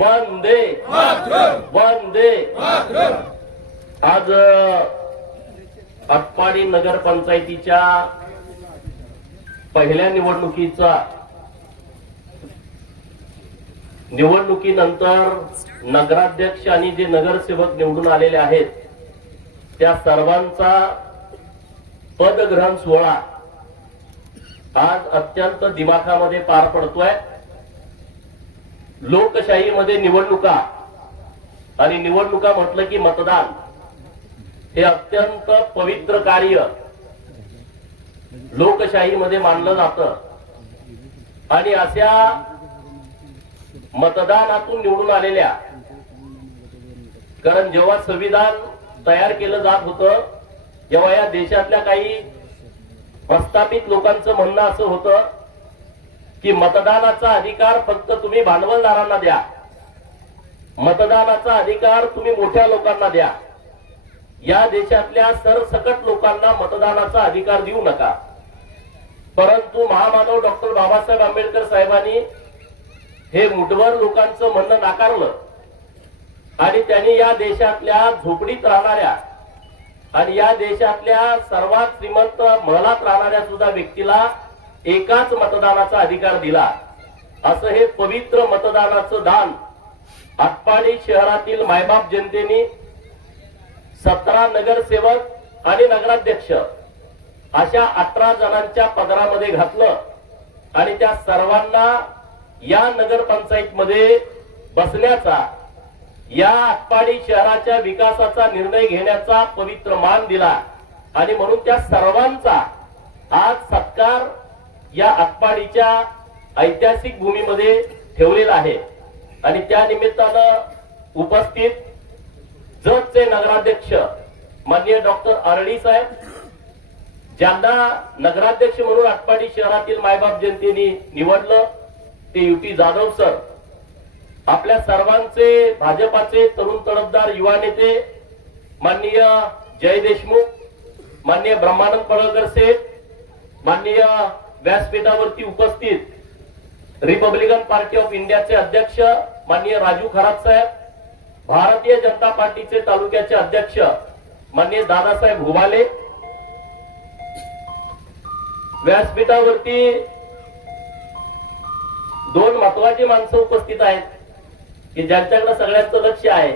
वंदे वंदे आज अटपाडी नगरपंचायतीच्या पहिल्या निवडणुकीचा निवडणुकीनंतर नगराध्यक्ष आणि जे नगरसेवक निवडून आलेले आहेत त्या सर्वांचा पदग्रहण सोहळा आज अत्यंत दिमाखामध्ये पार पडतोय. लोकशाहीमध्ये निवडणुका आणि निवडणुका म्हटलं की मतदान हे अत्यंत पवित्र कार्य लोकशाहीमध्ये मानलं जात. आणि अशा मतदानातून निवडून आलेल्या कारण जेव्हा संविधान तयार केलं जात होतं तेव्हा या देशातल्या काही प्रस्थापित लोकांचं म्हणणं असं होतं की मतदानाचा अधिकार फक्त तुम्ही भांडवलदारांना द्या. मतदानाचा अधिकार तुम्ही मोठ्या लोकांना द्या. या देशातल्या सरसकट लोकांना मतदानाचा अधिकार देऊ नका. परंतु महामानव डॉक्टर बाबासाहेब आंबेडकर साहेबांनी हे मुठभर लोकांचं म्हणणं नाकारलं. आणि त्यांनी या देशातल्या झोपडीत राहणाऱ्या आणि या देशातल्या सर्वात श्रीमंत महलात राहणाऱ्या सुद्धा व्यक्तीला एकाच मतदानाचा अधिकार दिला. असं हे पवित्र मतदानाचं दान आटपाडी शहरातील मायबाप जनतेने सतरा नगरसेवक आणि नगराध्यक्ष अशा अठरा जणांच्या पदरामध्ये घातलं आणि त्या सर्वांना या नगरपंचायत मध्ये बसण्याचा या आटपाडी शहराच्या विकासाचा निर्णय घेण्याचा पवित्र मान दिला. आणि म्हणून त्या सर्वांचा आज सत्कार या आटपाडीच्या ऐतिहासिक भूमीमध्ये ठेवलेला आहे. आणि त्या निमित्तानं उपस्थित जतचे नगराध्यक्ष माननीय डॉक्टर अरळी साहेब ज्यांना नगराध्यक्ष म्हणून आटपाडी शहरातील मायबाप जनतेने निवडलं ते युती जाधव सर. आपल्या सर्वांचे भाजपाचे तरुण तडफदार युवा नेते माननीय जय देशमुख माननीय ब्रह्मानंद पडळकर सेठ माननीय व्यासपीठावरती उपस्थित रिपब्लिकन पार्टी ऑफ इंडियाचे अध्यक्ष माननीय राजू खरात साहेब भारतीय जनता पार्टीचे तालुक्याचे अध्यक्ष माननीय दादासाहेब हुबाले व्यासपीठावरती दोन महत्वाची माणसं उपस्थित आहेत की ज्यांच्याकडे सगळ्यांचं लक्ष आहे.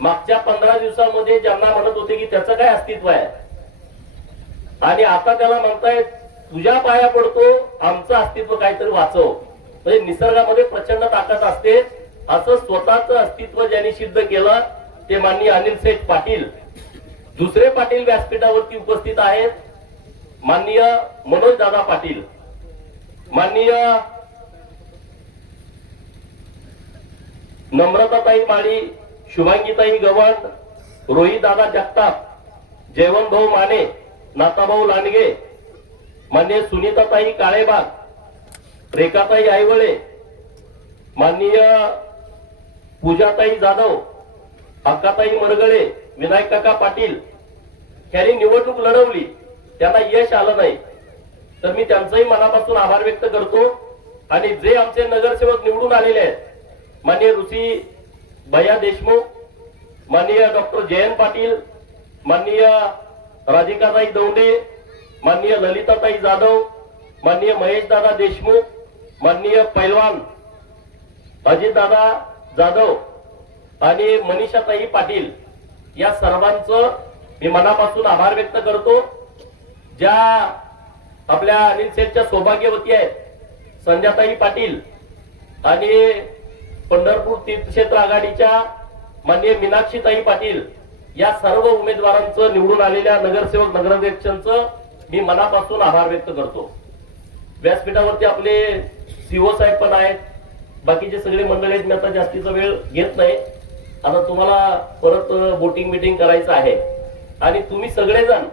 मागच्या पंधरा दिवसामध्ये ज्यांना म्हणत होते की त्याचं काय अस्तित्व आहे? आणि आता त्याला म्हणतायत तुझ्या पाया पडतो आमचं अस्तित्व काहीतरी वाचव. म्हणजे निसर्गामध्ये प्रचंड ताकद असते. असं स्वतःच अस्तित्व ज्यांनी सिद्ध केलं ते माननीय अनिल शेठ पाटील. दुसरे पाटील व्यासपीठावरती उपस्थित आहेत. माननीय मनोज दादा पाटील. माननीय नम्रताताई माळी शुभांगीताई गवंड रोहित दादा जगताप जयवंत भाऊ माने नाताभाऊ लांडगे माननीय सुनीताताई काळेबाग रेखाताई आईवळे माननीय पूजाताई जाधव अक्काताई मरगळे विनायक काका पाटील यांनी निवडणूक लढवली. त्यांना यश आलं नाही. तर मी त्यांचाही मनापासून आभार व्यक्त करतो. आणि जे आमचे नगरसेवक निवडून आलेले आहेत माननीय ऋषी भैया देशमुख माननीय डॉक्टर जयंत पाटील माननीय राधिकाताई दौंडे माननीय ललिताताई जाधव माननीय महेशदादा देशमुख माननीय पैलवान अजितदादा जाधव आणि मनीषाताई पाटील या सर्वांचं मी मनापासून आभार व्यक्त करतो. ज्या आपल्या अनिल सेठच्या सौभाग्यवती आहेत संध्याताई पाटील आणि पंढरपूर तीर्थक्षेत्र आघाडीच्या माननीय मीनाक्षीताई पाटील या सर्व उमेदवारांचं निवडून आलेल्या नगरसेवक नगराध्यक्षांचं मी मनापासून आभार व्यक्त करतो. व्यासपीठावरती आपले सीओ साहेब पण आहेत. बाकीचे सगळे मंडळी आहेत मी आता जास्तीचा वेळ घेत नाही. आता तुम्हाला परत बोटिंग मिटिंग करायचं आहे. आणि तुम्ही सगळेजण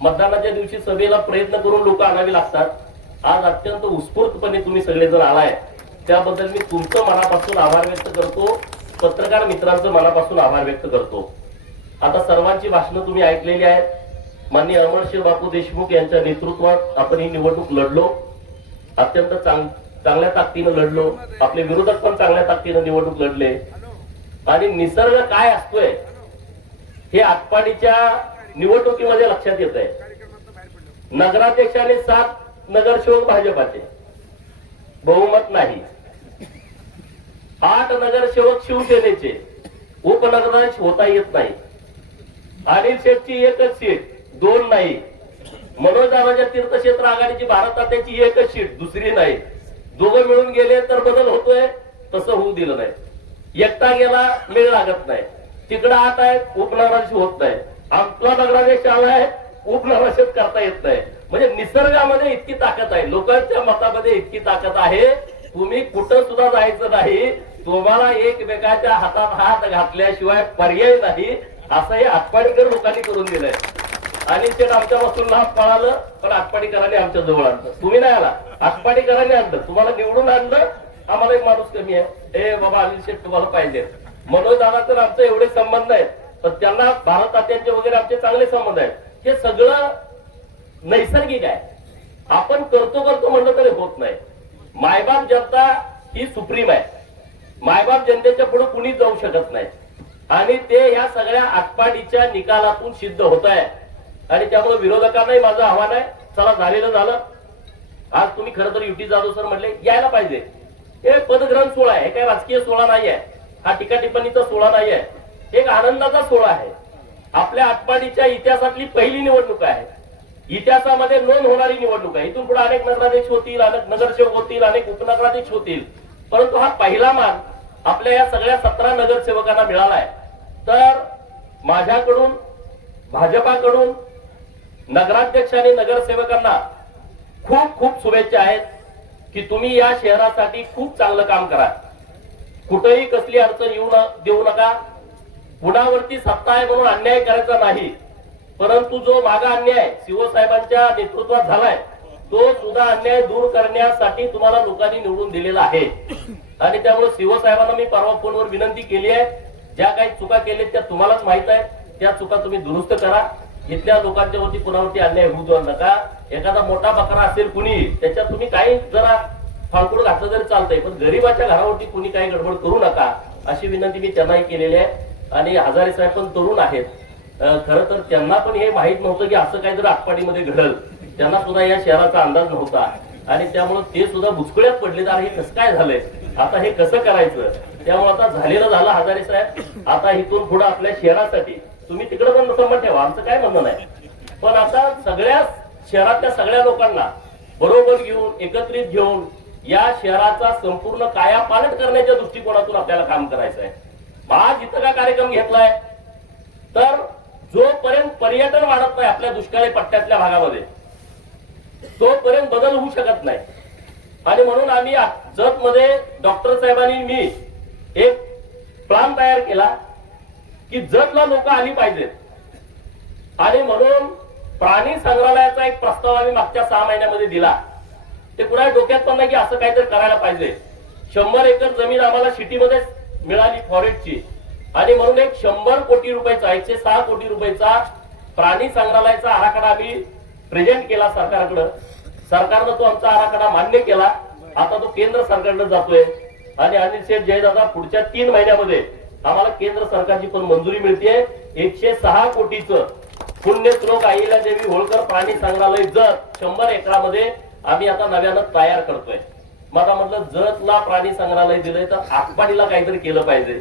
मतदानाच्या दिवशी सभेला प्रयत्न करून लोक आणावी लागतात. आज अत्यंत उत्स्फूर्तपणे तुम्ही सगळेजण आलाय. त्याबद्दल मी तुमचं मनापासून आभार व्यक्त करतो. पत्रकार मित्रांचं मनापासून आभार व्यक्त करतो. आता सर्वांची भाषणं तुम्ही ऐकलेली आहेत. माननीय अमरशिव बापू देशमुख यांच्या नेतृत्वात आपण ही निवडणूक लढलो. अत्यंत चांग चांगल्या ताकदीनं लढलो. आपले विरोधक पण चांगल्या ताकदीनं निवडणूक लढले. आणि निसर्ग काय असतोय हे आटपाडीच्या निवडणुकीमध्ये लक्षात येत आहे नगराध्यक्षाने सात नगरसेवक भाजपाचे. बहुमत नाही. आठ नगरसेवक शिवसेनेचे. उपनगराध्यक्ष होता येत नाही. अनिल शेठची एकच सीट. दोन नाही. मनोज दादाच्या तीर्थक्षेत्र आघाडीची भारतात त्याची एकच शीट दुसरी नाही. दोघं मिळून गेले तर बदल होतोय तसं होऊ दिलं नाही. एकटा गेला मेळ लागत नाही. तिकडं आत आहे उपनगराध्यक्ष होत नाही. आपला नगराध्यक्ष आहे उपनगराध्यक्ष करता येत नाही. म्हणजे निसर्गामध्ये इतकी ताकद आहे लोकांच्या मतामध्ये इतकी ताकद आहे. तुम्ही कुठं सुद्धा जायचं नाही. तुम्हाला एकमेकाच्या हातात हात घातल्याशिवाय पर्याय नाही. असं हे आटपाडीकर लोकांनी करून दिलंय. आणि ते आमच्यापासून लाभ पळालं पण आटपाडीकरांनी आमच्या जवळ आणलं. तुम्ही नाही आला. आटपाडीकरांनी आणलं. तुम्हाला निवडून आणलं आम्हाला एक माणूस कमी आहे. ए बाबा अनिल शेठ तुम्हाला पाहिजे. मनोज दादा तर आमचे एवढे संबंध आहेत. पण त्यांना भारत तात्यांचे वगैरे आमचे चांगले संबंध आहेत. हे सगळं नैसर्गिक आहे. आपण करतो करतो म्हणलं तरी होत नाही. मायबाप जनता ही सुप्रीम आहे. मायबाप जनतेच्या पुढे कुणीच जाऊ शकत नाही. आणि ते ह्या सगळ्या आटपाडीच्या निकालातून सिद्ध होत आहे. आणि त्यामुळे विरोधकांनाही माझं आव्हान आहे. चला झालेलं झालं. आज तुम्ही खरं तर युटी जाधव सर म्हटले यायला पाहिजे. हे पदग्रहण सोहळा आहे. हे काही राजकीय सोहळा नाही आहे हा टीका टिप्पणीचा सोहळा नाही आहे एक आनंदाचा सोहळा आहे. आपल्या आटपाडीच्या इतिहासातली पहिली निवडणूक आहे. इतिहासामध्ये नोंद होणारी निवडणूक आहे. इथून पुढे अनेक नगराध्यक्ष होतील अनेक नगरसेवक होतील अनेक उपनगराध्यक्ष होतील. परंतु हा पहिला मान आपल्या या सगळ्या सतरा नगरसेवकांना मिळालाय तर माझ्याकडून भाजपाकडून नगराध्यक्ष आणि नगरसेवकांना खूप खूप शुभेच्छा आहेत की तुम्ही या शहरासाठी खूप चांगलं काम करा. कुठेही कसली अडचण येऊ न देऊ नका. पुण्यावरती सत्ता आहे म्हणून अन्याय करायचा नाही. परंतु जो मागा अन्याय शिवसाहेबांच्या नेतृत्वात झालाय तो सुद्धा अन्याय दूर करण्यासाठी तुम्हाला लोकांनी निवडून दिलेला आहे. आणि त्यामुळे शिवसाहेबांना मी परवा फोनवर विनंती केली आहे. ज्या काही चुका केल्या त्या तुम्हालाच माहीत आहे. त्या चुका तुम्ही दुरुस्त करा. इथल्या लोकांच्या वरती कुणावरती अन्याय होऊ देऊ नका. एखादा मोठा बकरा असेल कुणी त्याच्यात तुम्ही काही जरा फाळकुड घातलं तरी चालतंय. पण गरीबाच्या घरावरती कुणी काही गडबड करू नका अशी विनंती मी त्यांनाही केलेली आहे. आणि हजारे साहेब पण तरुण आहेत. खर खरं तर त्यांना पण हे माहीत नव्हतं की असं काहीतरी आटपाडीमध्ये घडल. त्यांना सुद्धा या शहराचा अंदाज नव्हता. आणि त्यामुळे ते सुद्धा बुचकळ्यात पडले तर हे कसं काय झालंय? आता हे कसं करायचं? त्यामुळे आता झालेलं झालं हजारे साहेब. आता इथून पुढे आपल्या शहरासाठी. तुम्ही तिकडे पण संबंध ठेवा. आमचं काय म्हणणं नाही. पण आता सगळ्या शहरातल्या सगळ्या लोकांना बरोबर घेऊन एकत्रित घेऊन या शहराचा संपूर्ण काया पालट करण्याच्या दृष्टिकोनातून आपल्याला काम करायचं आहे. आज इथं का कार्यक्रम घेतलाय? तर जोपर्यंत पर्यटन वाढत नाही आपल्या दुष्काळी पट्ट्यातल्या भागामध्ये तोपर्यंत बदल होऊ शकत नाही. आणि म्हणून आम्ही जतमध्ये डॉक्टर साहेबांनी मी एक प्लान तयार केला. की जतला लोक आली पाहिजेत आणि म्हणून प्राणी संग्रहालयाचा एक प्रस्ताव आम्ही मागच्या सहा महिन्यामध्ये दिला. ते कुणा डोक्यात पण नाही की असं काहीतरी करायला पाहिजे. शंभर एकर जमीन आम्हाला सिटीमध्ये मिळाली फॉरेस्टची आणि म्हणून एक शंभर कोटी रुपयाचा एकशे सहा कोटी रुपयाचा प्राणी संग्रहालयाचा आराखडा आम्ही प्रेझेंट केला सरकारकडं. सरकारनं तो आमचा आराखडा मान्य केला. आता तो केंद्र सरकारकडे जातोय. आणि अनिल शेठ जयदादा पुढच्या तीन महिन्यामध्ये आम्हाला केंद्र सरकारची पण मंजुरी मिळते एकशे सहा कोटीचं पुण्यश्लोक आईला देवी होळकर प्राणी संग्रहालय जत शंभर एकरामध्ये आम्ही आता नव्यानं तयार करतोय. मला म्हटलं जतला प्राणी संग्रहालय दिलंय तर आटपाडीला काहीतरी केलं पाहिजे.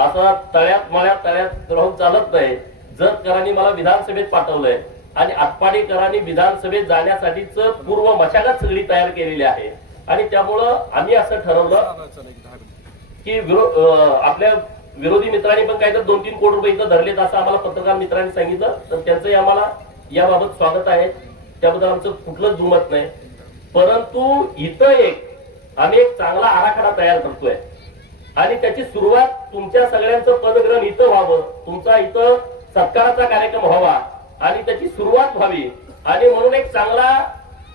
असं तळ्यात मळ्यात तळ्यात राहून चालत नाही. जतकरांनी मला विधानसभेत पाठवलंय. आणि आटपाडीकरांनी विधानसभेत जाण्यासाठीच पूर्व मशागत सगळी तयार केलेली आहे. आणि त्यामुळं आम्ही असं ठरवलं की आपल्या विरोधी मित्रांनी पण काहीतरी दोन तीन कोटी रुपये इथं धरलेत असं आम्हाला पत्रकार मित्रांनी सांगितलं. तर त्यांचंही आम्हाला याबाबत स्वागत आहे. त्याबद्दल आमचं कुठलंच दुमत नाही. परंतु इथं एक आम्ही एक चांगला आराखडा तयार करतोय. आणि त्याची सुरुवात तुमच्या सगळ्यांचं पदग्रहण इथं व्हावं तुमचा इथं सत्काराचा कार्यक्रम व्हावा आणि त्याची सुरुवात व्हावी. आणि म्हणून एक चांगला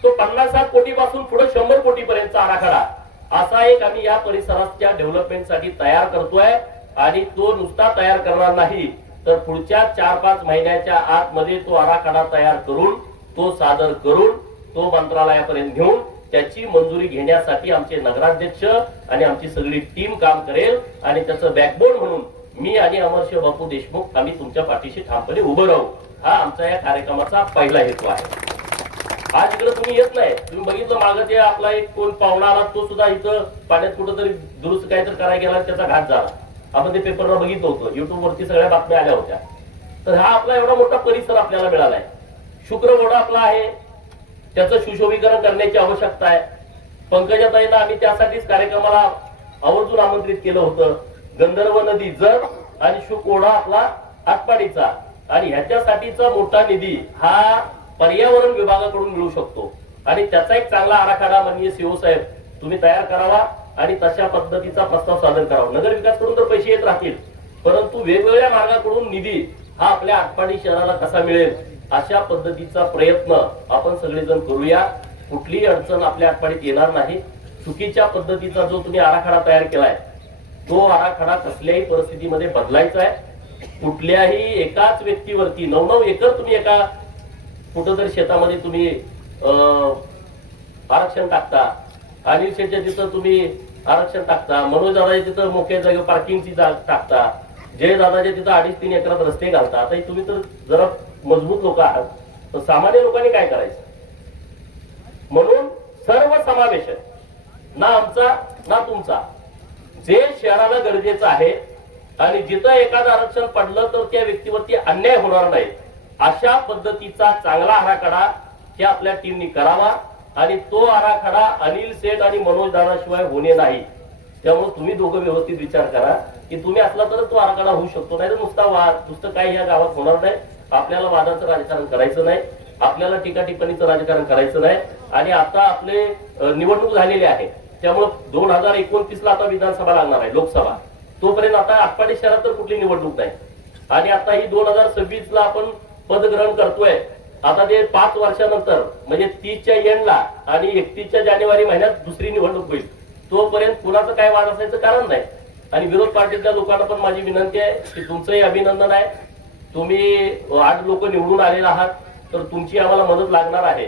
तो पन्नास सात कोटी पासून पुढे शंभर कोटी पर्यंतचा आराखडा. असा एक आम्ही या परिसराच्या डेव्हलपमेंटसाठी तयार करतोय. आणि तो नुसता तयार करणार नाही तर पुढच्या चार पाच महिन्याच्या आतमध्ये तो आराखडा तयार करून तो सादर करून तो मंत्रालयापर्यंत घेऊन त्याची मंजुरी घेण्यासाठी आमचे नगराध्यक्ष आणि आमची सगळी टीम काम करेल. आणि त्याचं बॅकबोन म्हणून मी आणि अमरशिव बापू देशमुख आम्ही तुमच्या पाठीशी ठामपणे उभं राहू. हा आमचा या कार्यक्रमाचा पहिला हेतू आहे. आज इकडे तुम्ही येत नाही. तुम्ही बघितलं मागं ते आपला एक कोण पाहुणा आला तो सुद्धा इथं पाण्यात कुठंतरी दुरुस्त काहीतरी करायला गेला त्याचा घात झाला. आपण ते पेपरला बघितलं होतं. युट्यूबवरती सगळ्या बातम्या आल्या होत्या. तर हा आपला एवढा मोठा परिसर आपल्याला मिळाला शुक्र शुक्रवडा आपला आहे. त्याचं सुशोभीकरण करण्याची आवश्यकता आहे. पंकजाताईंना आम्ही त्यासाठीच कार्यक्रमाला आवर्जून आमंत्रित केलं होतं. गंधर्व नदी जर आणि शुकोडा आपला आटपाडीचा आणि ह्याच्यासाठीचा मोठा निधी हा पर्यावरण विभागाकडून मिळू शकतो. आणि त्याचा एक चांगला आराखडा माननीय सीओ साहेब तुम्ही तयार करावा आणि तशा पद्धतीचा प्रस्ताव सादर करावा. नगर विकासकडून तर पैसे येत राहतील परंतु वेगवेगळ्या मार्गाकडून निधी हा आपल्या आटपाडी शहराला कसा मिळेल अशा पद्धतीचा प्रयत्न आपण सगळेजण करूया. कुठलीही अडचण आपल्या आटपाडीत येणार नाही. चुकीच्या पद्धतीचा जो तुम्ही आराखडा तयार केलाय तो आराखडा कसल्याही परिस्थितीमध्ये बदलायचा आहे. कुठल्याही एकाच व्यक्तीवरती नऊ नऊ एकर तुम्ही एका कुठंतरी शेतामध्ये तुम्ही अं, आरक्षण टाकता. अनिल शेठच्या तिथं तुम्ही आरक्षण टाकता. मनोज दादाच्या तिथं मोक्या जागेवर पार्किंगची जाग टाकता. जय दादाच्या तिथं अडीच तीन एकरात रस्ते घालता. आता तुम्ही तर जरा मजबूत लोक आहात. तर सामान्य लोकांनी काय करायचं? म्हणून सर्व समावेशक ना आमचा ना तुमचा जे शहराला गरजेचं आहे आणि जिथं एखादं आरक्षण पडलं तर त्या व्यक्तीवरती अन्याय होणार नाही. अशा पद्धतीचा चांगला आराखडा हे आपल्या टीमनी करावा आणि तो आराखडा अनिल सेठ आणि मनोज दादाशिवाय होणे नाही. त्यामुळे तुम्ही दोघं व्यवस्थित विचार करा की तुम्ही असला तर तो आराखडा होऊ शकतो नाही तर नुसता वाद नुसतं काही या गावात होणार नाही. आपल्याला वादाचं राजकारण करायचं नाही. आपल्याला टीका टिप्पणीचं राजकारण करायचं नाही. आणि आता आपले निवडणूक झालेली आहे. त्यामुळे दोन हजार एकोणतीस ला आता विधानसभा लागणार आहे लोकसभा. तोपर्यंत आता आटपाडी शहरात तर कुठली निवडणूक नाही. आणि आता ही दोन हजार सव्वीस ला आपण पदग्रहण करतोय. आता ते पाच वर्षानंतर म्हणजे तीसच्या एंडला आणि एकतीसच्या जानेवारी महिन्यात दुसरी निवडणूक होईल. तोपर्यंत कुणाचं काय वाद असायचं कारण नाही. आणि विरोध पार्टीतल्या लोकांना पण माझी विनंती आहे की तुमचंही अभिनंदन आहे. तुम्ही आठ लोक निवडून आलेला आहात तर तुमची आम्हाला मदत लागणार आहे.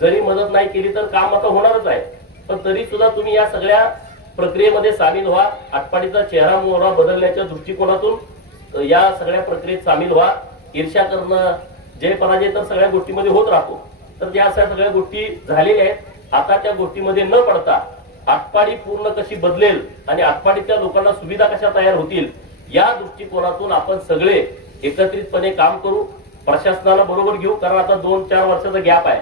जरी मदत नाही केली तर काम आता होणारच आहे. पण तरी सुद्धा तुम्ही या सगळ्या प्रक्रियेमध्ये सामील व्हा. आटपाडीचा चेहरा मोहरा बदलण्याच्या दृष्टिकोनातून या सगळ्या प्रक्रियेत सामील व्हा. ईर्ष्या करणं जय पराजय तर सगळ्या गोष्टीमध्ये होत राहतो. तर त्या अशा सगळ्या गोष्टी झालेल्या आहेत. आता त्या गोष्टीमध्ये न पडता आटपाडी पूर्ण कशी बदलेल आणि आटपाडीतल्या लोकांना सुविधा कशा तयार होतील या दृष्टिकोनातून आपण सगळे एकत्रितपणे काम करू. प्रशासनाला बरोबर घेऊ कारण आता दोन चार वर्षाचा गॅप आहे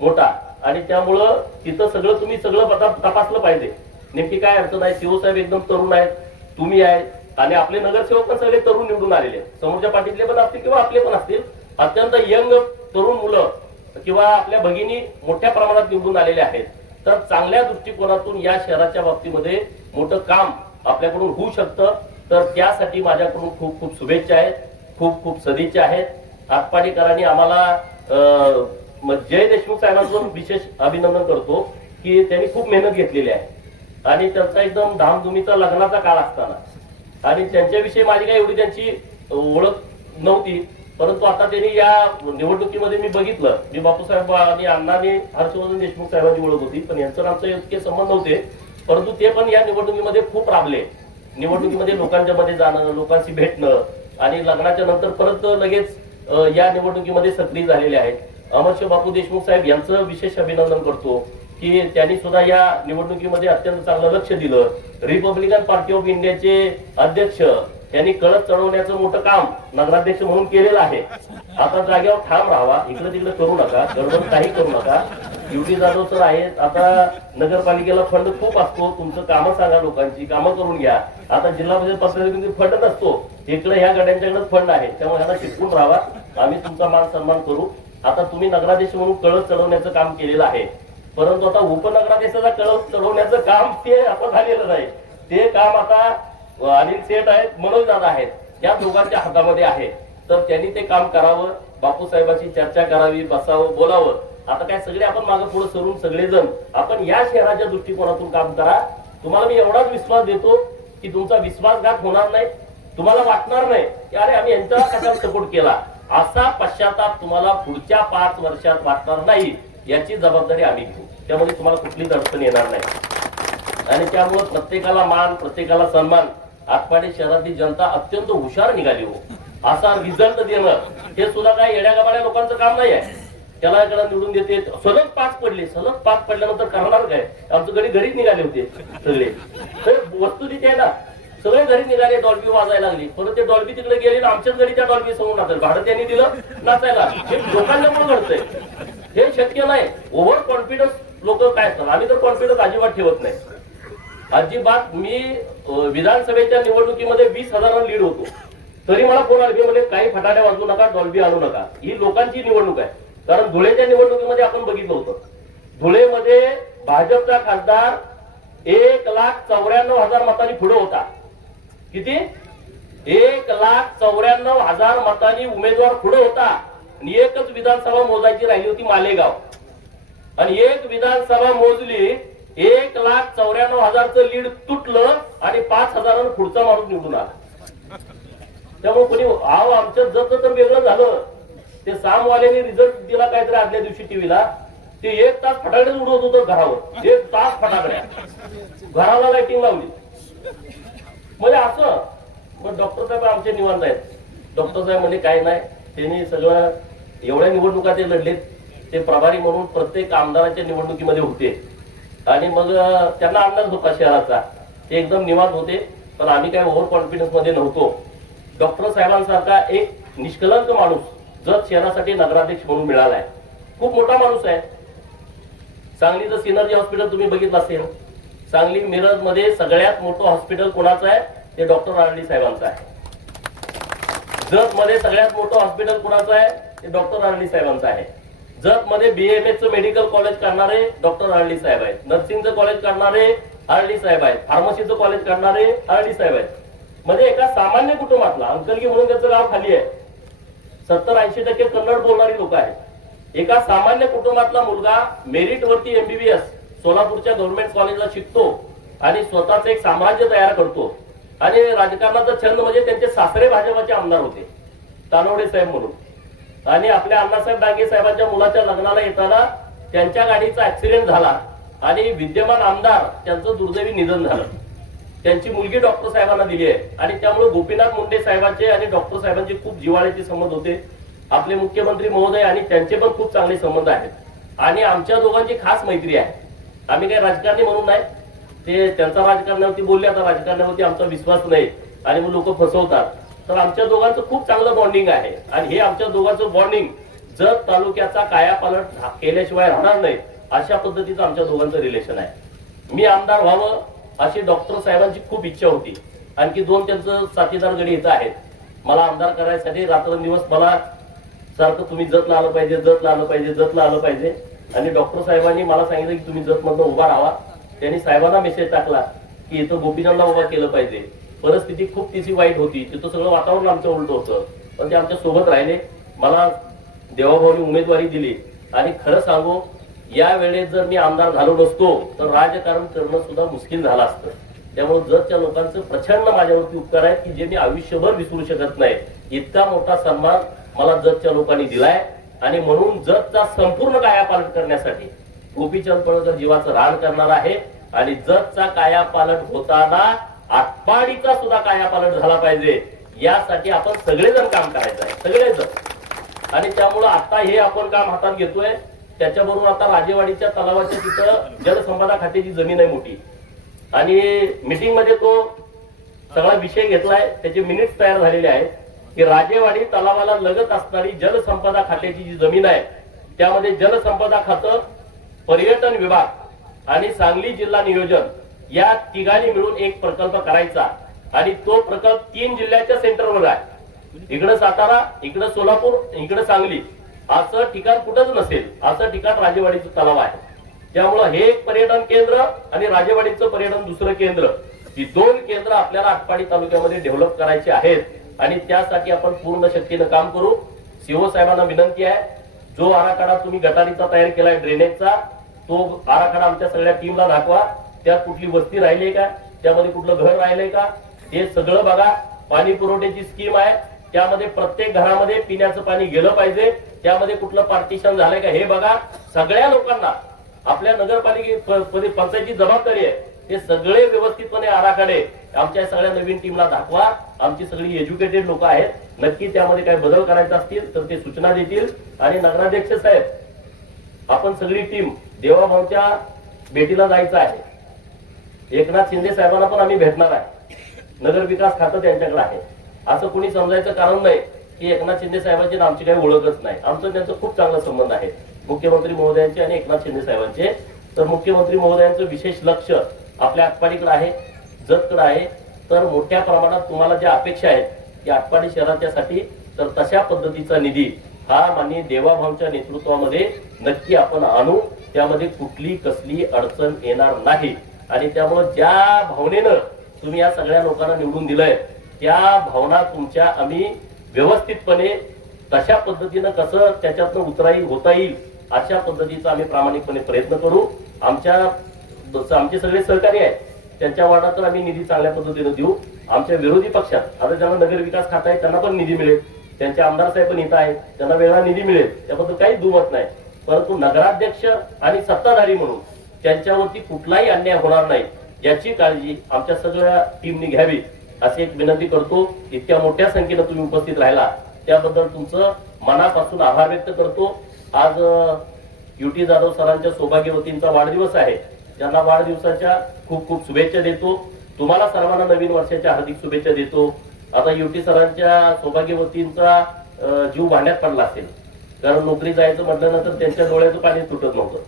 मोठा. आणि त्यामुळं तिथं सगळं तुम्ही सगळं तपासलं पाहिजे. नेमकी काय अडचण आहे? सीओ साहेब एकदम तरुण आहेत. तुम्ही आहे. आणि आपले नगरसेवक पण सगळे तरुण निवडून आलेले समोरच्या पाठीतले पण असतील किंवा आपले पण असतील. अत्यंत यंग तरुण मुलं किंवा आपल्या भगिनी मोठ्या प्रमाणात निवडून आलेल्या आहेत. तर चांगल्या दृष्टिकोनातून या शहराच्या बाबतीमध्ये मोठं काम आपल्याकडून होऊ शकतं. तर त्यासाठी माझ्याकडून खूप खूप शुभेच्छा आहेत. खूप खूप सदिच्छा आहेत. आटपाडीकरांनी आम्हाला अं, जय देशमुख साहेबांचं विशेष अभिनंदन करतो की त्यांनी खूप मेहनत घेतलेली आहे. आणि त्यांचा एकदम धामधुमीचा लग्नाचा काळ असताना. आणि त्यांच्याविषयी माझी काही एवढी त्यांची ओळख नव्हती. परंतु आता त्यांनी या निवडणुकीमध्ये मी बघितलं. मी बापूसाहेब आणि अण्णाने हर्षवर्धन देशमुख साहेबांची ओळख होती पण यांचं आमचं इतके संबंध नव्हते. परंतु ते पण या निवडणुकीमध्ये खूप राबले. निवडणुकीमध्ये लोकांच्या मध्ये जाणं लोकांशी भेटणं आणि लग्नाच्या नंतर परत लगेच या निवडणुकीमध्ये सक्रिय झालेले आहेत. अमरशिव बापू देशमुख साहेब यांचं विशेष अभिनंदन करतो. की त्यांनी सुद्धा या निवडणुकीमध्ये अत्यंत चांगलं लक्ष दिलं. रिपब्लिकन पार्टी ऑफ इंडियाचे अध्यक्ष त्यांनी कळत चढवण्याचं मोठं काम नगराध्यक्ष म्हणून केलेलं आहे. आता जागेवर ठाम राहावा इकडे तिकडे करू नका गडबड काही करू नका. युटी जाधव सर आहेत आता नगरपालिकेला फंड खूप असतो तुमचं कामं सांगा लोकांची कामं करून घ्या. आता जिल्हा परिषद पक्षाचे फंड नसतो इकडे ह्या गड्यांच्याकडे फंड आहे त्यामुळे आता शिकून राहावा. आम्ही तुमचा मान सन्मान करू. आता तुम्ही नगराध्यक्ष म्हणून कळत चढवण्याचं काम केलेलं आहे. परंतु आता उपनगराध्यक्षाचा कळव चढवण्याचं काम ते आता झालेलं नाही. ते काम आता अनिल सेठ आहेत मनोज दादा आहेत या दोघांच्या हातामध्ये आहे. तर त्यांनी ते काम करावं बापू साहेबांची चर्चा करावी बसावं बोलावं. आता काय सगळे आपण मागे पुढे सरून सगळेजण आपण या शहराच्या दृष्टिकोनातून काम करा. तुम्हाला मी एवढाच विश्वास देतो की तुमचा विश्वासघात होणार नाही तुम्हाला वाटणार नाही की अरे आम्ही यांचा कशाला सपोर्ट केला. असा पश्चाताप तुम्हाला पुढच्या पाच वर्षात वाटणार नाही. याची जबाबदारी आम्ही घेऊ. त्यामुळे तुम्हाला कुठलीच अडचण येणार नाही. आणि त्यामुळे प्रत्येकाला मान प्रत्येकाला सन्मान. आटपाडी शहरातली जनता अत्यंत हुशार निघाली हो. असा रिझल्ट देणं हे सुद्धा काय येड्यागाबाड्या लोकांचं काम नाही आहे. त्याला इकडे निवडून देते सलग पाच पडले सलग पाच पडल्यानंतर करणार काय? आमचं घरी घरीच निघाले होते सगळे. तर वस्तू तिथे आहे ना सगळे घरी निघाले डॉल्बी वाजायला लागली. परत ते डॉल्बी तिकडे गेले ना आमच्याच घरी त्या डॉल्बी समोर नाचल भारत यांनी दिलं नाचायला. हे लोकांना घडतंय. हे शक्य नाही. ओव्हर कॉन्फिडन्स लोक काय असतात? आम्ही तर कॉन्फिडन्स अजिबात ठेवत नाही. अजिबात मी विधानसभेच्या निवडणुकीमध्ये वीस हजारांना लीड होतो. तरी मला फोन आले मी म्हणजे काही फटाड्या वाजवू नका डॉल्बी आणू नका. ही लोकांची निवडणूक आहे. कारण धुळेच्या निवडणुकीमध्ये आपण बघितलं होतं. धुळेमध्ये भाजपचा खासदार एक लाख चौऱ्याण्णव हजार मतांनी पुढे होता. किती? एक लाख चौऱ्याण्णव हजार मतांनी उमेदवार पुढे होता. आणि एकच विधानसभा मोजायची राहिली होती मालेगाव. आणि एक विधानसभा मोजली एक लाख चौऱ्याण्णव हजारचं लीड तुटलं आणि पाच हजारानं पुढचा माणूस निवडून आला. त्यामुळे कोणी आव आमच्या जत तर वेगळं झालं. ते सामवाल्याने रिझल्ट दिला काहीतरी आदल्या दिवशी टीव्हीला. ते एक तास फटाकडेच उडवत होतं घरावर. एक तास फटाकड्या घराला लाइटिंग लावली. म्हणजे असं. मग डॉक्टर साहेब आमचे निवांत आहेत. डॉक्टर साहेब म्हणजे काय नाही. त्यांनी सगळं एवढ्या निवडणुका ते लढलेत ते प्रभारी म्हणून प्रत्येक आमदाराच्या निवडणुकीमध्ये होते. आणि मग त्यांना अंदाज होता शहराचा. ते एकदम निवांत होते पण आम्ही काय ओव्हर कॉन्फिडन्समध्ये नव्हतो. डॉक्टर साहेबांसारखा एक निष्कलंक माणूस जत शहरासाठी नगराध्यक्ष म्हणून मिळालाय खूप मोठा माणूस आहे. सांगलीचं सिनर्जी हॉस्पिटल तुम्ही बघितलं असेल सांगली मिरजमध्ये सगळ्यात मोठं हॉस्पिटल कोणाचं आहे? ते डॉक्टर आरडी साहेबांचं आहे. जत मध्ये सगळ्यात मोठं हॉस्पिटल कुणाचं आहे? ते डॉक्टर आरडी साहेबांचं आहे. जत मध्ये बीएमएस मेडिकल कॉलेज करणारे डॉक्टर आरडी साहेब आहेत. नर्सिंगचं कॉलेज करणारे आरडी साहेब आहेत. फार्मसीचं कॉलेज करणारे आरडी साहेब आहेत. म्हणजे एका सामान्य कुटुंबातला अंकलगी म्हणून त्याचं गाव खाली आहे. सत्तर ऐंशी टक्के कन्नड बोलणारी लोक आहेत. एका सामान्य कुटुंबातला मुलगा मेरिट वरती एमबीबीएस सोलापूरच्या गव्हर्नमेंट कॉलेजला शिकतो आणि स्वतःच एक साम्राज्य तयार करतो. आणि राजकारणाचा छंद म्हणजे त्यांचे सासरे भाजपाचे आमदार होते. तानवडे साहेब म्हणून. आणि आपल्या अण्णासाहेब डांगे साहेबांच्या मुलाच्या लग्नाला येताना त्यांच्या गाडीचा ऍक्सिडेंट झाला आणि विद्यमान आमदार त्यांचं दुर्दैवी निधन झालं. त्यांची मुलगी डॉक्टर साहेबांना दिली आहे. आणि त्यामुळे गोपीनाथ मुंडे साहेबांचे आणि डॉक्टर साहेबांचे खूप जिवाळ्याचे संबंध होते. आपले मुख्यमंत्री महोदय आणि त्यांचे पण खूप चांगले संबंध आहेत. आणि आमच्या दोघांची खास मैत्री आहे. आम्ही काही राजकारणी म्हणून नाही. ते त्यांचा राजकारणावरती बोलले आता राजकारणावरती आमचा विश्वास नाही. आणि मग लोक फसवतात. तर आमच्या दोघांचं खूप चांगलं बॉन्डिंग आहे. आणि हे आमच्या दोघांचं बॉन्डिंग जत तालुक्याचा कायापालट केल्याशिवाय राहणार नाही अशा पद्धतीचं आमच्या दोघांचं रिलेशन आहे. मी आमदार व्हावं अशी डॉक्टर साहेबांची खूप इच्छा होती. आणखी दोन त्यांचं साथीदार गडी इथं आहेत. मला आमदार करायसाठी रात्रंदिवस मला सारखं तुम्ही जतला आलं पाहिजे जतला आलं पाहिजे जतला आलं पाहिजे. आणि डॉक्टर साहेबांनी मला सांगितलं की तुम्ही जतमधनं उभा राहा. त्यांनी साहेबांना मेसेज टाकला की इथं गोपीनाथला उभा केलं पाहिजे. परिस्थिती खूप तिची वाईट होती. तिथं सगळं वातावरण आमचं उलट होतं. पण ते आमच्यासोबत राहिले. मला देवाभाऊनी उमेदवारी दिली. आणि खरं सांगू या वेळेस जर मी आमदार झालो नसतो तर राजकारण करणं सुद्धा मुश्किल झालं असतं. त्यामुळे जतच्या लोकांचं प्रचंड माझ्यावरती उपकार आहेत की जे मी आयुष्यभर विसरू शकत नाही इतका मोठा सन्मान मला जतच्या लोकांनी दिलाय. आणि म्हणून जतचा संपूर्ण कायापालट करण्यासाठी गोपीचंद पळकर जीवाचं रान करणार आहे. आणि जगचा कायापालट होताना आटपाडीचा सुद्धा कायापालट झाला पाहिजे. यासाठी आपण सगळेजण काम करायचं आहे. सगळेजण. आणि त्यामुळं आता हे आपण काम हातात घेतोय. त्याच्याबरोबर आता राजेवाडीच्या तलावाच्या तिथं जलसंपदा खात्याची जमीन आहे मोठी. आणि मिटिंगमध्ये तो सगळा विषय घेतलाय. त्याचे मिनिट्स तयार झालेले आहेत. की राजेवाडी तलावाला लगत असणारी जलसंपदा खात्याची जी जमीन आहे त्यामध्ये जलसंपदा खातं पर्यटन विभाग आणि सांगली जिल्हा नियोजन या तिघांनी मिळून एक प्रकल्प करायचा. आणि तो प्रकल्प तीन जिल्ह्याच्या सेंटरवर आहे. इकडं सातारा इकडं सोलापूर इकडं सांगली. असं ठिकाण कुठंच नसेल. असं ठिकाण राजेवाडीचं तलाव आहे. त्यामुळं हे एक पर्यटन केंद्र आणि राजेवाडीचं पर्यटन दुसरं केंद्र. ही दोन केंद्र आपल्याला आटपाडी तालुक्यामध्ये डेव्हलप करायची आहेत. आणि त्यासाठी आपण पूर्ण शक्तीनं काम करू. सीओ साहेबांना विनंती आहे. जो आराखडा तुम्ही गटारीचा तयार केलाय ड्रेनेजचा तो आराखडा आमच्या सगळ्या टीमला दाखवा. त्यात कुठली वस्ती राहिली का? त्यामध्ये कुठलं घर राहिलंय का? हे सगळं बघा. पाणी पुरवठ्याची स्कीम आहे. त्यामध्ये प्रत्येक घरामध्ये पिण्याचं पाणी गेलं पाहिजे. त्यामध्ये कुठलं पार्टिशन झालंय का हे बघा. सगळ्या लोकांना आपल्या नगरपालिके पंचायतची जबाबदारी आहे. ते सगळे व्यवस्थितपणे आराखडे आमच्या सगळ्या नवीन टीमला दाखवा. आमची सगळी एज्युकेटेड लोक आहेत. नक्की त्यामध्ये काही बदल करायचे असतील तर ते सूचना देतील. आणि नगराध्यक्ष साहेब आपण सगळी टीम देवाभाऊच्या भेटीला जायचं आहे. एकनाथ शिंदे साहेबांना पण आम्ही भेटणार आहे. नगर विकास खातं त्यांच्याकडे आहे. असं कुणी समजायचं कारण नाही की एकनाथ शिंदे साहेबांची आमची काही ओळखच नाही. आमचं त्यांचं खूप चांगला संबंध आहे. मुख्यमंत्री महोदयांचे आणि एकनाथ शिंदे साहेबांचे. तर मुख्यमंत्री महोदयांचं विशेष लक्ष आपल्या आटपाडीकडे आहे जतकडे आहे. तर मोठ्या प्रमाणात तुम्हाला ज्या अपेक्षा आहेत की आटपाडी शहराच्यासाठी तर तशा पद्धतीचा निधी हा माननीय देवाभाऊच्या नेतृत्वामध्ये नक्की आपण आणू. त्यामध्ये कुठली कसली अडचण येणार नाही. आणि त्यामुळे ज्या भावनेनं तुम्ही या सगळ्या लोकांना निवडून दिलंय त्या भावना तुमच्या आम्ही व्यवस्थितपणे तशा पद्धतीनं कसं त्याच्यातनं उतराई होता येईल अशा पद्धतीचा आम्ही प्रामाणिकपणे प्रयत्न करू. आमच्या आमचे सगळे सहकारी आहेत त्यांच्या वार्डात तर आम्ही निधी चांगल्या पद्धतीनं देऊ. आमच्या विरोधी पक्षात आता ज्यांना नगर विकास खात आहे त्यांना पण निधी मिळेल. त्यांचे आमदार साहेब पण इथं आहेत. त्यांना वेगळा निधी मिळेल. त्याबद्दल काही दुमत नाही. परंतु नगराध्यक्ष आणि सत्ताधारी म्हणून त्यांच्यावरती कुठलाही अन्याय होणार नाही याची काळजी आमच्या सगळ्या टीमने घ्यावी अशी एक विनंती करतो. इतक्या मोठ्या संख्येनं तुम्ही उपस्थित राहिला. त्याबद्दल तुमचं मनापासून आभार व्यक्त करतो. आज युटी जाधव सरांच्या सौभाग्यवतींचा वाढदिवस आहे. त्यांना वाढदिवसाच्या खूप खूप शुभेच्छा देतो. तुम्हाला सर्वांना नवीन वर्षाच्या हार्दिक शुभेच्छा देतो. आता युटी सरांच्या सौभाग्यवतींचा जीव भांड्यात पडला असेल. कारण नोकरी जायचं म्हटल्यानंतर त्यांच्या डोळ्याचं पाणी तुटत नव्हतं.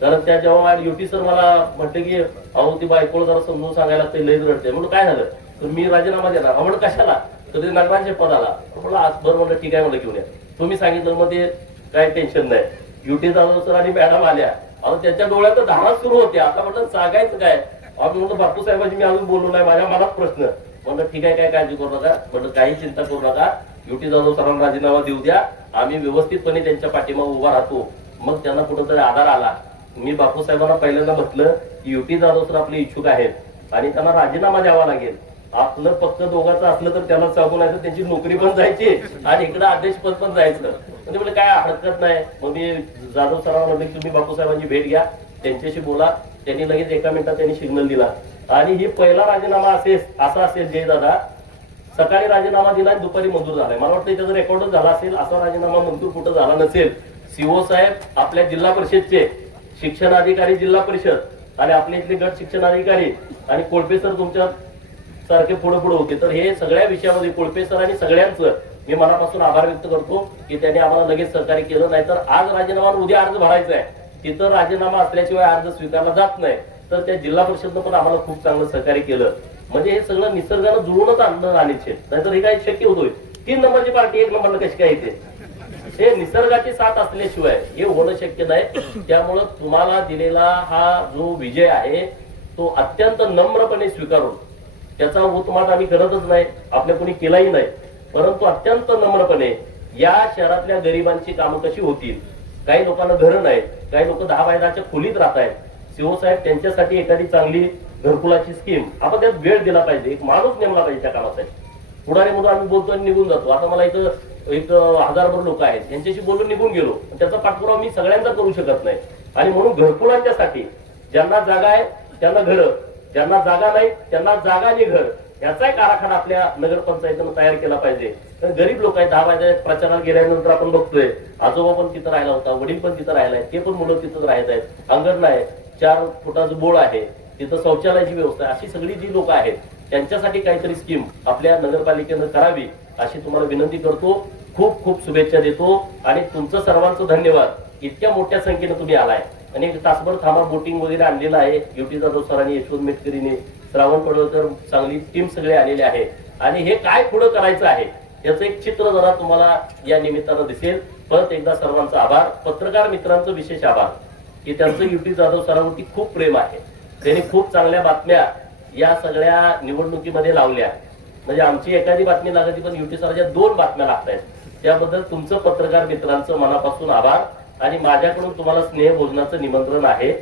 कारण त्या जेव्हा युटी सर मला म्हटले की अहो ती बायकोळ जरा समजून सांगायला लागते लई रडते. म्हणून काय झालं? तर मी राजीनामा देणार. म्हणून कशाला? तर ते नगरांचे पद आला म्हणलं आज बरं म्हणलं ठीक आहे म्हणलं घेऊन या. तुम्ही सांगितलं मग ते काय टेन्शन नाही. युटी जाधव सर आणि मॅडम आल्या. अहो त्यांच्या डोळ्यात धारा सुरू होत्या. आता म्हटलं सांगायचं काय? आम्ही म्हणतो बापू साहेबांची मी अजून बोललो नाही माझ्या मनात प्रश्न. म्हणलं ठीक आहे काय काळजी करू नका. म्हणलं काही चिंता करू नका. युटी जाधव सरांना राजीनामा देऊ द्या. आम्ही व्यवस्थितपणे त्यांच्या पाठीमागे उभा राहतो. मग त्यांना कुठंतरी आधार आला. मी बापू साहेबांना पहिल्यांदा म्हटलं की युटी जाधव सर आपले इच्छुक आहेत. आणि त्यांना राजीनामा द्यावा लागेल. आपलं फक्त दोघांचं असलं तर त्यांना सांगून आहे तर त्यांची नोकरी पण जायची. आणि इकडे अध्यक्षपद पण जायचं. म्हणजे म्हणजे काय हरकत नाही. मग मी जाधव सरांना म्हटलं की तुम्ही बापू साहेबांची भेट घ्या. त्यांच्याशी बोला. त्यांनी लगेच एका मिनिटात त्यांनी सिग्नल दिला. आणि ही पहिला राजीनामा असेल असा असेल जय दादा सकाळी राजीनामा दिला आणि दुपारी मंजूर झालाय मला वाटतं त्याचा रेकॉर्डच झाला असेल असा राजीनामा मंजूर कुठं झाला नसेल? सीओ साहेब आपल्या जिल्हा परिषदचे शिक्षण अधिकारी जिल्हा परिषद आणि आपले इथले गट शिक्षण अधिकारी आणि कोळपे सर तुमच्या सारखे पुढे पुढे होते. तर हे सगळ्या विषयामध्ये कोळपे सर आणि सगळ्यांचं मी मनापासून आभार व्यक्त करतो की त्यांनी आम्हाला लगेच सहकार्य केलं. नाही तर आज राजीनामा उद्या अर्ज भरायचा आहे. तिथं राजीनामा असल्याशिवाय अर्ज स्वीकारला जात नाही. तर त्या जिल्हा परिषदनं पण आम्हाला खूप चांगलं सहकार्य केलं. म्हणजे हे सगळं निसर्गानं जुळूनच आणलं अनिच्छेद नाहीतर हे काही शक्य होतोय तीन नंबरची पार्टी एक नंबरला कशी काय येते? हे निसर्गाची साथ असल्याशिवाय हे होणं शक्य नाही. त्यामुळं तुम्हाला दिलेला हा जो विजय आहे तो अत्यंत नम्रपणे स्वीकारून त्याचा उत्माट आम्ही करतच नाही आपल्या कोणी केलाही नाही. परंतु अत्यंत नम्रपणे या शहरातल्या गरिबांची कामं कशी होतील काही लोकांना घरं नाहीत काही लोक दहा बाय दहाच्या खोलीत राहत आहेत. सीओ साहेब त्यांच्यासाठी एखादी चांगली घरकुलाची स्कीम आपण त्यात वेळ दिला पाहिजे. एक माणूस नेमला पाहिजे त्या कामासाठी. पुढारी म्हणून आम्ही बोलतो आणि निघून जातो. आता मला इथं एक हजारभर लोक आहेत. त्यांच्याशी बोलून निघून गेलो. त्याचा पाठपुरावा मी सगळ्यांचा करू शकत नाही. आणि म्हणून घरकुलांच्यासाठी ज्यांना जागा आहे त्यांना घरं. ज्यांना जागा नाही त्यांना जागा आणि घर. याचा एक आराखडा आपल्या नगरपंचायतीनं तयार केला पाहिजे. गरीब लोक आहेत दहा बाय प्रचारात गेल्यानंतर आपण बघतोय आजोबा पण तिथं राहिला होता वडील पण तिथं राहिला आहे ते पण मुलं तिथं राहत आहेत. अंगण आहे चार फुटाचं बोळ आहे तिथं शौचालयाची व्यवस्था आहे. अशी सगळी जी लोक आहेत त्यांच्यासाठी काहीतरी स्कीम आपल्या नगरपालिकेनं करावी अशी तुम्हाला विनंती करतो. खूप खूप शुभेच्छा देतो. आणि तुमचं सर्वांचं धन्यवाद. इतक्या मोठ्या संख्येनं तुम्ही आलाय. आणि एक तासभर थांबा बोटिंग वगैरे आणलेलं आहे. युटी जाधव सरांनी यशवंत मेटकरीने श्रावण पडवळकर चांगली टीम सगळे आलेले आहे. आणि हे काय पुढं करायचं आहे? याचं एक चित्र जरा तुम्हाला या निमित्तानं दिसेल. परत एकदा सर्वांचा आभार. पत्रकार मित्रांचं विशेष आभार. की त्यांचं युटी जाधव सरांवरती खूप प्रेम आहे. त्यांनी खूप चांगल्या बातम्या या सगळ्या निवडणुकीमध्ये लावल्या. म्हणजे आमची एखादी बातमी लागायची पण युटी सराच्या दोन बातम्या लागत आहेत त्याबद्दल तुमचं पत्रकार मित्रांचं मनापासून आभार. आणि माझ्याकडून तुम्हाला स्नेह भोजनाचं निमंत्रण आहे.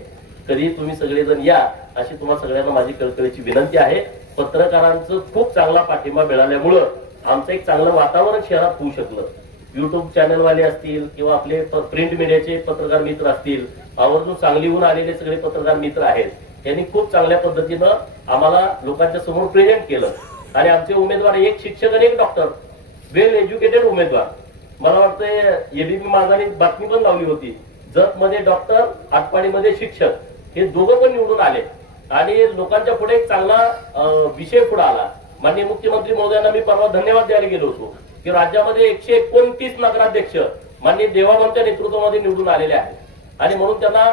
कधी तुम्ही सगळेजण या अशी तुम्हाला सगळ्यांना माझी कळकळीची विनंती आहे. पत्रकारांचं खूप चांगला पाठिंबा मिळाल्यामुळं आमचं एक चांगलं वातावरण शहरात होऊ शकलं. युट्यूब चॅनलवाले असतील किंवा आपले प्रिंट मीडियाचे पत्रकार मित्र असतील आवर्जून सांगलीहून आलेले सगळे पत्रकार मित्र आहेत त्यांनी खूप चांगल्या पद्धतीनं आम्हाला लोकांच्या समोर प्रेझेंट केलं. आणि आमचे उमेदवार एक शिक्षक आणि एक डॉक्टर वेल एज्युकेटेड उमेदवार. मला वाटतंय एबीपी माझाने बातमी पण लावली होती. जत मध्ये डॉक्टर आटपाडीमध्ये शिक्षक हे दोघं पण निवडून आले. आणि लोकांच्या पुढे एक चांगला विषय पुढे आला. माननीय मुख्यमंत्री महोदयांना मी परवा धन्यवाद द्यायला गेलो होतो की राज्यामध्ये एकशे एकोणतीस नगराध्यक्ष माननीय देवाबांच्या नेतृत्वामध्ये निवडून आलेले आहेत. आणि म्हणून त्यांना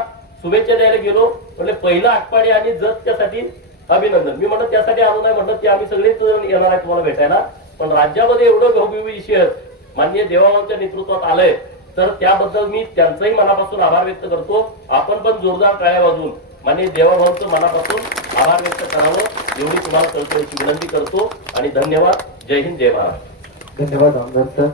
शुभेच्छा द्यायला गेलो. म्हणजे पहिलं आठपाडे आणि जत त्यासाठी अभिनंदन. मी म्हणत त्यासाठी आलो नाही म्हणत की आम्ही सगळेच येणार आहे तुम्हाला भेटायला. पण राज्यामध्ये एवढं गौरवी शहर माननीय देवाबांच्या नेतृत्वात आलंय तर त्याबद्दल मी त्यांचाही मनापासून आभार व्यक्त करतो. आपण पण जोरदार टाळ्या वाजून माननीय देवाभाऊंचं मनापासून आभार व्यक्त करावं. एवढी तुम्हाला कल्पनेची विनंती करतो. आणि धन्यवाद. जय हिंद जय महाराज धन्यवाद आमदार सर.